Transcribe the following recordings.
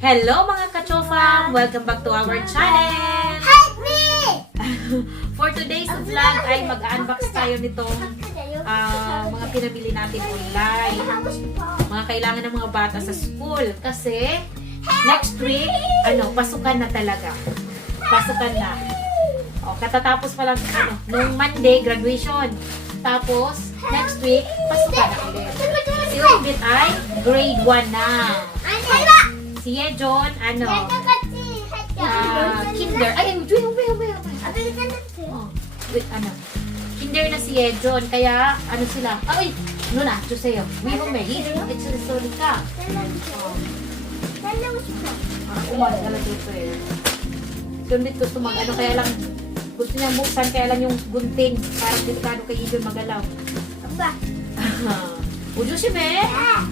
Hello mga kachofam! Welcome back to our channel! Help me! For today's vlog ay mag-unbox tayo nitong ah, mga pinabili natin online. Mga kailangan ng mga bata sa school. Kasi next week, ano, pasukan na talaga. Pasukan na. O, katatapos pa lang, ano, nung Monday, graduation. Tapos, next week, pasukan na ulit. Si Urbit ay grade 1 na. Si Yejon, ano? Uh, kinder. Ay, Joy, umay, umay, umay. Oh, wait, ano? Kinder na si Yejon, kaya ano sila? Ah, Ay, ano na, Joseo. May umay. It's a story ka. Ah, umay na lang dito eh. Doon dito sumag, ano kaya lang, gusto niya buksan, kaya lang yung gunting. Parang dito kano kay Yejon magalaw. Ba? Ujo si Me? Ah.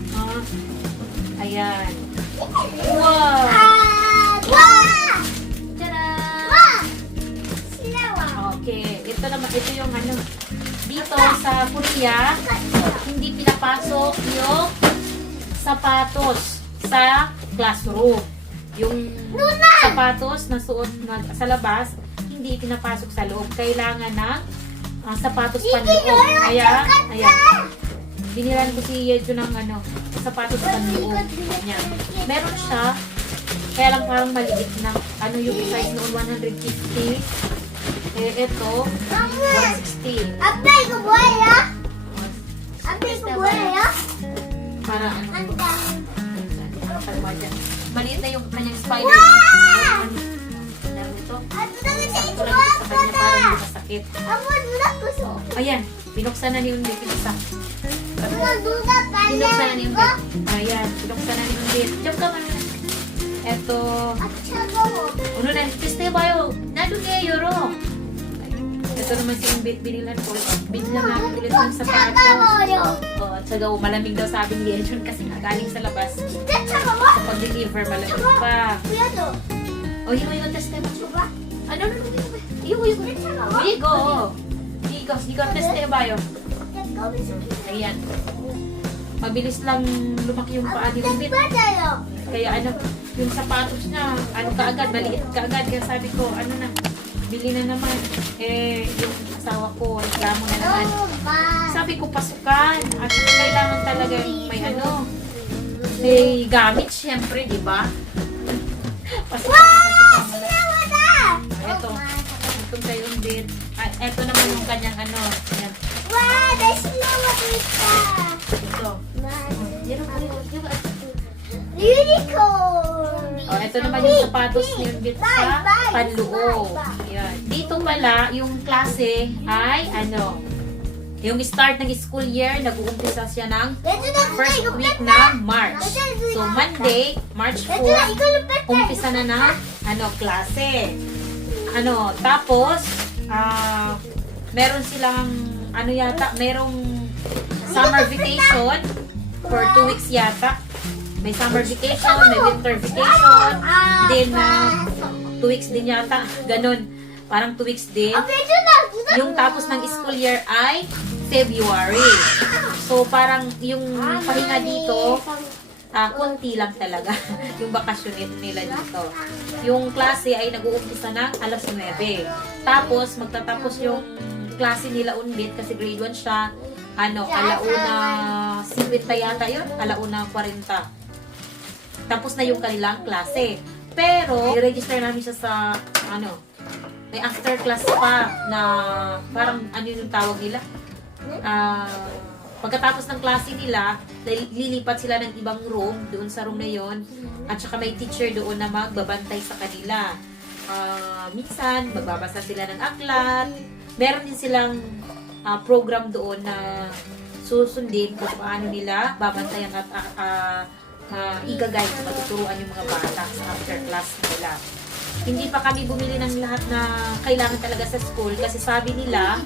Ayan. Wow! Tada! Okay, ito naman, ito yung ano, dito sa Korea, hindi pinapasok yung sapatos sa classroom. Yung sapatos na suot na, sa labas, hindi pinapasok sa loob. Kailangan ng ah, sapatos panloob. Kaya, ayan, binilan ko si Yejo ng ano, sapatos panloob. Ayan. Meron siya, kaya lang parang maliit na. Ano yung size noon, 150. Eh, ito, 160. Para ano, para madyan. Maliit na yung kanyang spider. Ano, ito. Sakto lang ito sa kanya para hindi masakit. Ayan, binuksan na ni Undi. Pinuksan. Na ni Undi. Ayan, binuksan na Undi. Diyan ka man. Ito. Ano na, piste ba yun? Naduge, yoro. Ito naman si Umbit, binilan ko. Binilan namin ulit ng sapatos. Oh, at saka malamig daw sabi ni Yejon kasi nagaling sa labas. Kapag deliver, malamig pa. Oh, yun, yun, test mo. Ano, ano, ano, ano, Iyo, iyo. Igo. Igo, igo, test ba yun? Ayan. Mabilis lang lumaki yung paa ni Umbit. Kaya ano, yung sapatos niya, ano kaagad, maliit kaagad. Kaya sabi ko, ano na, bili na naman. Eh, yung asawa ko, reklamo na naman. Sabi ko, pasukan. At kailangan talaga may ano, may gamit syempre, di ba? Pasukan. Ito naman yung sapatos ni Umbit sa panloob. Ayan. Dito pala, yung klase ay ano, yung start ng school year, nag-uumpisa siya ng first week ng March. So, Monday, March 4, umpisa na ng ano, klase. Ano, tapos, ah, meron silang, ano yata, merong summer vacation for two weeks yata. May summer vacation, may winter vacation, then ah, two weeks din yata, ganun. Parang two weeks din. Yung tapos ng school year ay February. So, parang yung pahinga dito, ah, konti lang talaga yung bakasyon nila dito. Yung klase ay nag-uumpisa ng alas 9. Tapos, magtatapos yung klase nila unbit kasi grade 1 siya. Ano, alauna 50 yata yun? Alauna 40. Tapos na yung kanilang klase. Pero, i-register namin siya sa, ano, may after class pa na parang ano yung tawag nila? Ah, pagkatapos ng klase nila, li- lilipat sila ng ibang room, doon sa room na yon at saka may teacher doon na magbabantay sa kanila. Ah, minsan, magbabasa sila ng aklat. Meron din silang ah, program doon na susundin kung paano nila babantayan at ah, ah, ah, i-guide, matuturuan yung mga bata sa after class nila. Hindi pa kami bumili ng lahat na kailangan talaga sa school kasi sabi nila,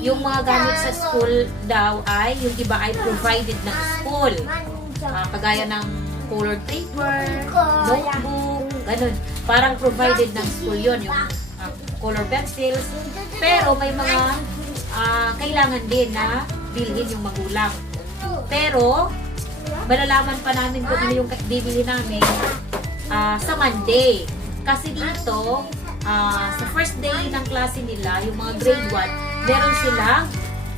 yung mga gamit sa school daw ay, yung iba ay provided ng school. Ah, kagaya ng colored paper, notebook, ganun. Parang provided ng school yon yung ah, color pencils. Pero may mga ah, kailangan din na bilhin yung magulang. Pero, malalaman pa namin kung ano yung bibili namin ah, sa Monday. Kasi dito, ah, sa first day ng klase nila, yung mga grade 1, meron silang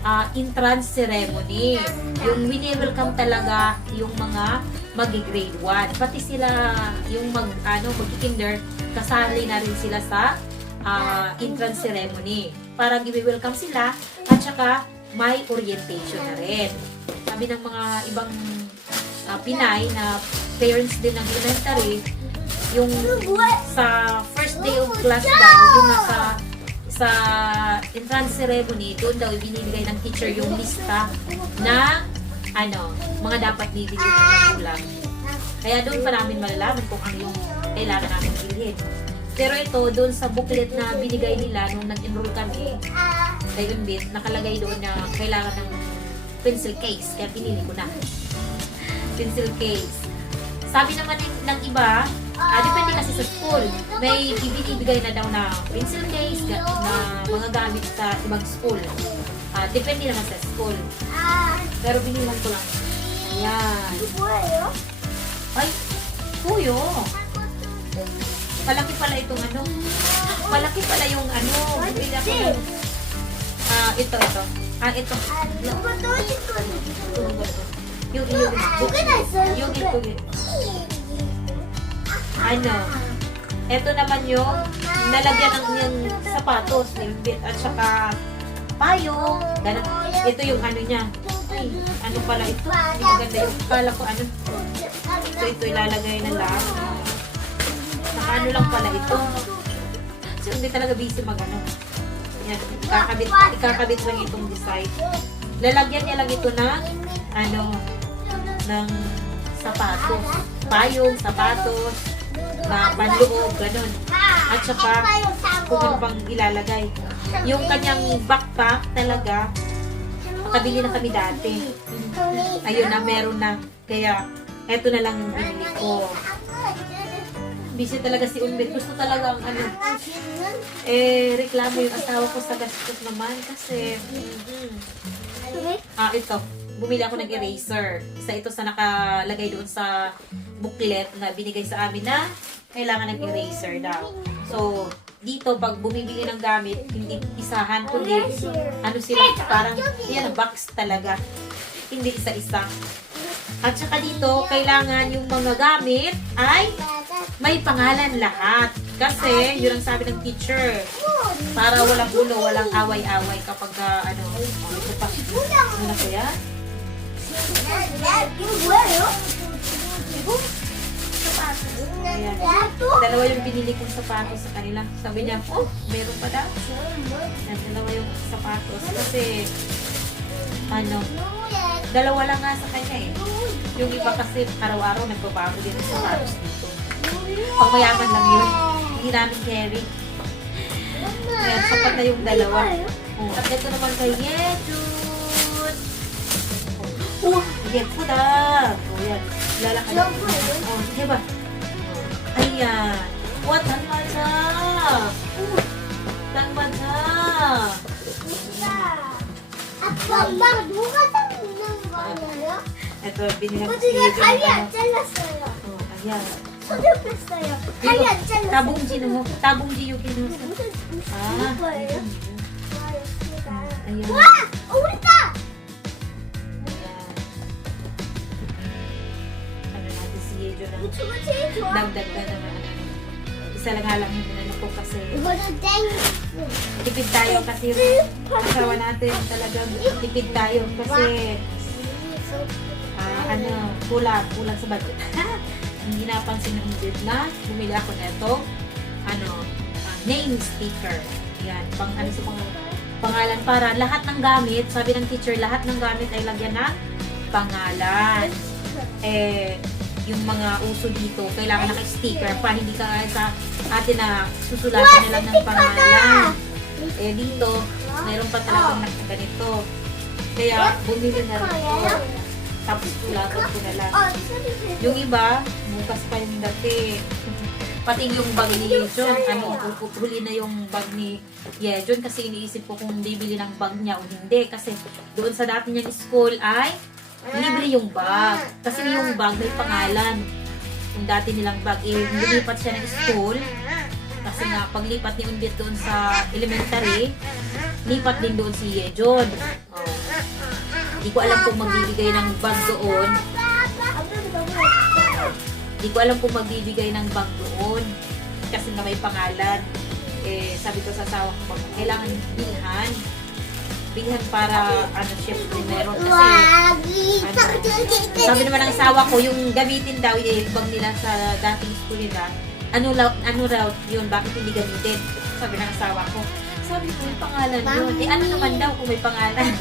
ah, entrance ceremony. Yung wini-welcome talaga yung mga magi-grade 1. Pati sila, yung mag, ano, mag-kinder, kasali na rin sila sa ah, entrance ceremony. Parang i-welcome sila at saka may orientation na rin. Sabi ng mga ibang ah, Pinay na parents din ng elementary, yung sa first day of class daw, yung nasa sa entrance ceremony, doon daw binibigay ng teacher yung lista na ano, mga dapat bibigyan ng magulang. Kaya doon pa namin malalaman kung ano yung kailangan namin bilhin. Pero ito, doon sa booklet na binigay nila nung nag-enroll kami, kay Unbit, nakalagay doon na kailangan ng pencil case. Kaya pinili ko na. Pencil case. Sabi naman ng, ng iba, ah, depende kasi sa school. May ibinibigay na daw na pencil case ga- na mga gamit sa ibang school. Ah, depende naman sa school. Pero binilang ko lang. Ayan. Ay, kuyo. Malaki pala itong ano. Malaki pala yung ano. Bibili ako ng... Ah, ito, ito. Ah, ito. Yung, yung, yung ito, yung, ano. Ito naman yung nalagyan ng yung sapatos, yung bit, at saka payong. Ganun. Ito yung ano niya. Ay, ano pala ito? Maganda yung kala ko ano. Ito, ito ilalagay na lang. Naka ano lang pala ito. So, hindi talaga busy mag ano. Yan, ikakabit, ikakabit lang itong design. Lalagyan niya lang ito ng ano, ng sapatos. Payong, sapatos, na panloob, ganun. At saka, kung ano pang ilalagay. Yung kanyang backpack talaga, nakabili na kami dati. Ayun na, meron na. Kaya, eto na lang yung binili ko. Busy talaga si Unbit. Gusto talaga ang ano, eh, reklamo yung asawa ko sa gastos naman kasi, mhm. ah, ito, bumili ako ng eraser. Isa ito sa nakalagay doon sa booklet na binigay sa amin na kailangan ng eraser daw. So, dito, pag bumibili ng gamit, hindi isahan, kundi ano sila, parang, yan, box talaga. Hindi isa-isa. At saka dito, kailangan yung mga gamit ay may pangalan lahat. Kasi, yun ang sabi ng teacher. Para walang ulo, walang away-away kapag ah, ano, ito pa. Ano na kaya? Ayan. Dalawa yung binili kong sapatos sa kanila. Sabi niya, oh, meron pa daw. Yan, dalawa yung sapatos. Kasi, ano, dalawa lang nga sa kanya eh. Yung iba kasi araw-araw nagbabago din ang sapatos dito. Pag mayaman lang yun, hindi namin carry. Ayan, sapat na yung dalawa. Oh, at ito naman kay Yejun. 이게 크다. 뭐야, 라라 가자. 어, 해봐. 아이야, 와딱 맞아. 딱 맞아. 진짜. 아빠, 엄마 뭐가 잡는 거예요? 아까 민이가 어디가 다리 안 잘랐어요. 어, 아니야. 소접했어요. 다리 안 잘랐어요. 따봉지는 뭐? 따봉지 여기는. 무슨 무슨 아, 거예요? 아, 와, 우리 딸. 음, dagdag na naman. Isa lang nga lang yung pinano ko kasi tipid tayo kasi asawa natin talagang tipid tayo kasi ah, ano, kulang, kulang sa budget. Hindi napansin ng budget na bumili ako nito ano, ah, name sticker. Yan, pang ano sa pang pangalan para lahat ng gamit, sabi ng teacher, lahat ng gamit ay lagyan ng pangalan. Eh, yung mga uso dito, kailangan naka-sticker pa, hindi ka sa atin na susulatan na lang ng pangalan. Eh, dito, mayroon pa talagang oh. ganito. Kaya, bumili na rin ito. Tapos, tulatan ko na lang. Yung iba, bukas pa yung dati. Pati yung bag ni Yejon, ano, huli na yung bag ni Yejon kasi iniisip ko kung bibili ng bag niya o hindi. Kasi doon sa dati niyang school ay libre yung bag. Kasi yung bag may pangalan. yung dati nilang bag, eh, lumipat siya ng school. Kasi nga, paglipat ni Unbit doon sa elementary, lipat din doon si Yejon. Oh. Hindi ko alam kung magbibigay ng bag doon. Hindi ko alam kung magbibigay ng bag doon. Kasi nga may pangalan. Eh, sabi ko sa asawa ko, kailangan bilhan. Bilhan para, ano, syempre meron kasi sabi naman ng asawa ko, yung gamitin daw yung bag nila sa dating school nila, ano, raw, ano raw yun, bakit hindi gamitin? Sabi ng asawa ko. Sabi ko, may pangalan yun. Eh, ano naman daw kung may pangalan?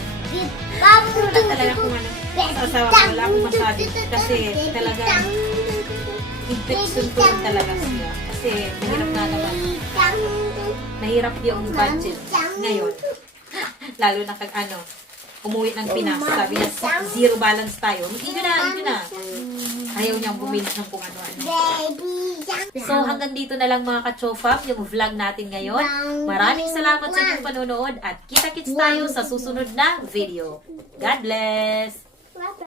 Wala talaga kung ano. Sa asawa ko, wala akong masabi. Kasi talaga, infection ko lang talaga siya. Kasi mahirap nga naman. Mahirap yung budget ngayon. Lalo na kag ano, umuwi ng Pinas. Sabi niya, zero balance tayo. Hindi na, hindi na. Ayaw niyang bumili ng kung ano-ano. So hanggang dito na lang mga kachofam yung vlog natin ngayon. Maraming salamat sa inyong panonood at kita-kits tayo sa susunod na video. God bless!